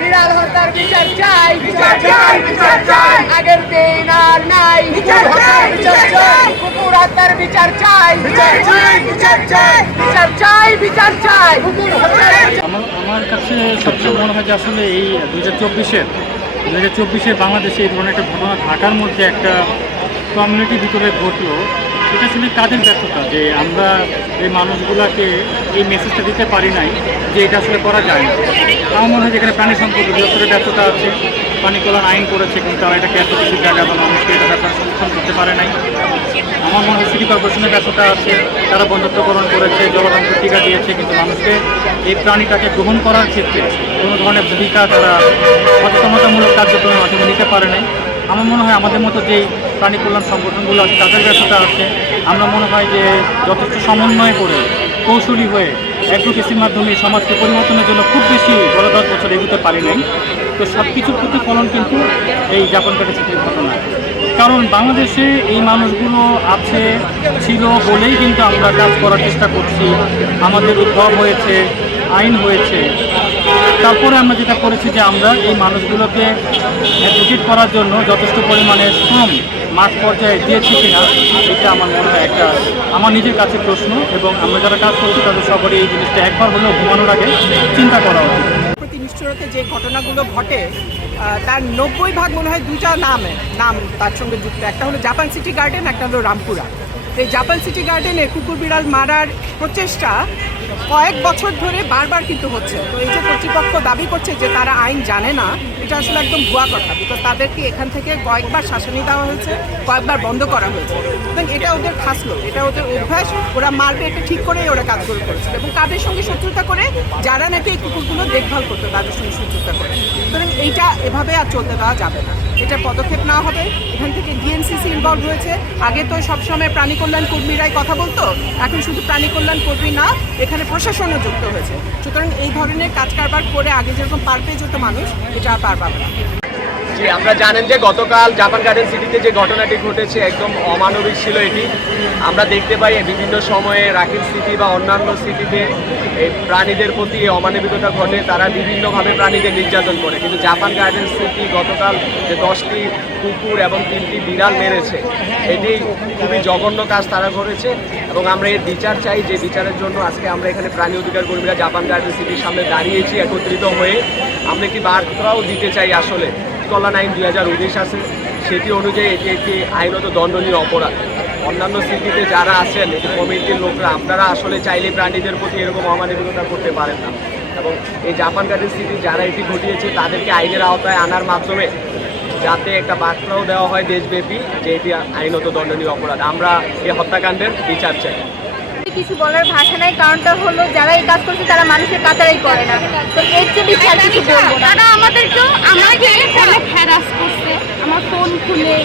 বিড়াল হত্যার বিচার চাই, আগের দিন আর নাই। কুকুর হত্যার বিচার চাই, বিচার চাই। আমার কাছে সবচেয়ে মনে হয় যে আসলে এই 2024-এ বাংলাদেশে এই ধরনের একটা ঘটনা ঘটার মধ্যে একটা কমিউনিটির ভিতরে ঘটলো। এটা আসলে কাদের ব্যর্থতা যে আমরা এই মানুষগুলোকে এই মেসেজটা দিতে পারি নাই যে এটা আসলে করা যায় না। আমার মনে হয় যে এখানে প্রাণী সম্পদ অধিদপ্তরের ব্যর্থতা আছে। পানি কল্যাণ আইন করেছে কিন্তু তারা এটাকে এত কিছু জায়গা বা মানুষকে এটা ব্যাপারে সচেতন করতে পারে নাই। আমার মনে হয় সিটি কর্পোরেশনের ব্যর্থতা আছে, তারা বন্ধুত্বকরণ করেছে, জলতন্ত্র টিকা দিয়েছে, কিন্তু মানুষকে এই প্রাণীটাকে গ্রহণ করার ক্ষেত্রে কোনো ধরনের ভূমিকা তারা সচেতনতামূলক কার্যক্রমের মাধ্যমে নিতে পারে নাই। আমার মনে হয় আমাদের মতো যেই প্রাণী কল্যাণ সংগঠনগুলো আছে তাদের ব্যর্থতা আছে। আমরা মনে হয় যে যথেষ্ট সমন্বয় করে কৌশলী হয়ে অ্যাডভোকেসির মাধ্যমে সমাজকে পরিবর্তনের জন্য খুব বেশি 10 বছর এগোতে পারি নাই। তো সব কিছুর প্রতিফলন কিন্তু এই জাপান কাটা সিটির ঘটনা। কারণ বাংলাদেশে এই মানুষগুলো আছে ছিল বলেই কিন্তু আমরা কাজ করার চেষ্টা করছি, আমাদের উদ্ভব হয়েছে, আইন হয়েছে। তারপরে আমরা যেটা করেছি যে আমরা এই মানুষগুলোকে অ্যাডভোকেট করার জন্য যথেষ্ট পরিমাণে শ্রম মাঠ পর্যায়ে দিয়েছি কিনা এটা আমার মনে হয় একটা আমার নিজের কাছে প্রশ্ন, এবং আমরা যারা কাজ করছি তাদের সবারই এই জিনিসটা একবার হলেও ঘুমানোর আগে চিন্তা করা উচিত। প্রতি নিষ্ঠুরতে যে ঘটনাগুলো ঘটে তার 90% মনে হয় দুইটা নাম তার সঙ্গে যুক্ত। একটা হলো জাপান সিটি গার্ডেন, একটা হলো রামপুরা। এই জাপান সিটি গার্ডেনে কুকুর বিড়াল মারার প্রচেষ্টা কয়েক বছর ধরে বারবার কিন্তু হচ্ছে। তো এই যে কর্তৃপক্ষ দাবি করছে যে তারা আইন জানে না, এটা আসলে একদম ভুয়া কথা। বিকজ তাদেরকে এখান থেকে কয়েকবার শাসনি দেওয়া হয়েছে, কয়েকবার বন্ধ করা হয়েছে, এবং এটা ওদের খাসলো, এটা ওদের অভ্যাস। ওরা মারবে এটা ঠিক করেই ওরা কাজগুলো করেছিল, এবং কাদের সঙ্গে শত্রুতা করে? যারা নাকি এই কুকুরগুলো দেখভাল করতো তাদের সঙ্গে শত্রুতা করে। সুতরাং এইটা এভাবে আর চলতে দেওয়া যাবে না, এটা পদক্ষেপ নেওয়া হবে। এখান থেকে ডিএনসিসি ইনভলভ হয়েছে। আগে তো সবসময় প্রাণী কল্যাণ কর্মীরাই কথা বলতো, এখন শুধু প্রাণী কল্যাণ কর্মী না, এখানে প্রশাসনও যুক্ত হয়েছে। সুতরাং এই ধরনের কাজ কারবার করে আগে যেরকম পার পেয়ে যেত মানুষ, এটা আর পার পাবে না। জি, আপনারা জানেন যে গতকাল জাপান গার্ডেন সিটিতে যে ঘটনাটি ঘটেছে একদম অমানবিক ছিল এটি। আমরা দেখতে পাই বিভিন্ন সময়ে রাকিব সিটি বা অন্যান্য সিটিতে এই প্রাণীদের প্রতি অমানবিকতা ঘটে, তারা বিভিন্নভাবে প্রাণীদের নির্যাতন করে। কিন্তু জাপান গার্ডেন সিটি গতকাল যে 10টি কুকুর এবং 3টি বিড়াল মেরেছে, এটি খুবই জঘন্য কাজ তারা করেছে, এবং আমরা এর বিচার চাই। যে বিচারের জন্য আজকে আমরা এখানে প্রাণী অধিকার কর্মীরা জাপান গার্ডেন সিটির সামনে দাঁড়িয়েছি একত্রিত হয়ে। আমরা একটি বার্তাও দিতে চাই। আসলে কল্যাণ আইন 2019 আছে, সেটি অনুযায়ী এটি একটি আইনত দণ্ডনীয় অপরাধ। অন্যান্য সিটিতে যারা আছেন এটি কমিটির লোকরা, আপনারা আসলে চাইলে প্রাণীদের প্রতি এরকম অমানবিকতা করতে পারেন না, এবং এই জাপান গার্ডেন সিটি যারা এটি ঘটিয়েছে তাদেরকে আইনের আওতায় আনার মাধ্যমে যাতে একটা বার্তাও দেওয়া হয় দেশব্যাপী যে এটি আইনত দণ্ডনীয় অপরাধ। আমরা এই হত্যাকাণ্ডের বিচার চাই। কিছু বলার ভাষা নাই, কারণটা হলো যারা এই কাজ করছে তারা মানুষের কাতারাই করে না। তো এর চেয়ে বেশি আর কিছু বলবো না। তারা আমাকে অনেক হ্যারাস করছে। আমার ফোন খুলে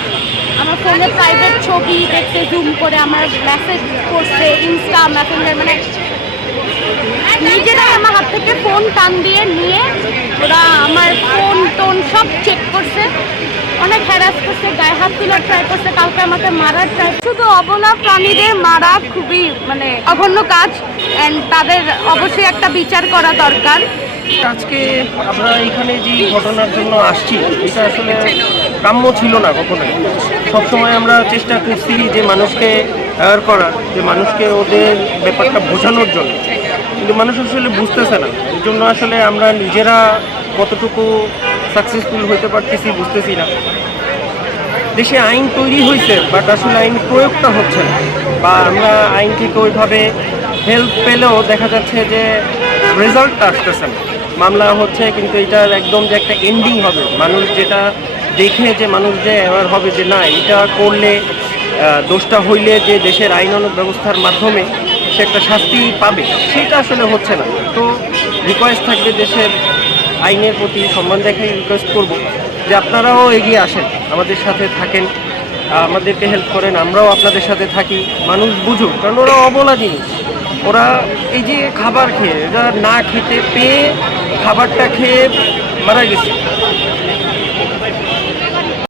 আমার ফোনে প্রাইভেট ছবি দেখতে জুম করে আমার মেসেজ করছে, ইনস্টা মেসেঞ্জার, মানে নিজেরাই আমার হাত থেকে ফোন টান দিয়ে নিয়ে ওরা আমার ফোন টোন সব চেক করছে, অনেক হ্যারাস করছে, গায়ে হাত তোলার ট্রাই করছে, কালকে আমাকে মারার ট্রাই। শুধু অবলা প্রাণীদের মারা খুবই অগণ্য কাজ, অ্যান্ড তাদের অবশ্যই একটা বিচার করা দরকার। আজকে আমরা এখানে যে ঘটনার জন্য আসছি এটা আসলে কাম্য ছিল না কখনোই। সবসময় আমরা চেষ্টা করছি যে মানুষকে অ্যাওয়ার করা, যে মানুষকে ওদের ব্যাপারটা বোঝানোর জন্য, কিন্তু মানুষ আসলে বুঝতেছে না। এই জন্য আসলে আমরা নিজেরা কতটুকু সাকসেসফুল হতে পারতেছি বুঝতেছি না। দেশে আইন তৈরি হয়েছে, বাট আসলে আইন প্রয়োগটা হচ্ছে না, বা আমরা আইন থেকে ওইভাবে হেল্প পেলেও দেখা যাচ্ছে যে রেজাল্টটা আসতেছে না। মামলা হচ্ছে কিন্তু এটার একদম যে একটা এন্ডিং হবে, মানুষ যেটা দেখে যে মানুষ যে অ্যাওয়ার হবে যে না এটা করলে দোষটা হইলে যে দেশের আইনানুগ ব্যবস্থার মাধ্যমে সে একটা শাস্তি পাবে, সেটা আসলে হচ্ছে না। তো রিকোয়েস্ট থাকবে দেশের আইনের প্রতি সম্মান দেখাই রিকোয়েস্ট করব যে আপনারাও এগিয়ে আসেন, আমাদের সাথে থাকেন, আমাদেরকে হেল্প করেন, আমরাও আপনাদের সাথে থাকি। মানুষ বুঝুক, কারণ ওরা অবলা জিনিস। ওরা এই যে খাবার খেয়ে, এরা না খেতে পেয়ে খাবারটা খেয়ে মারা গেছে।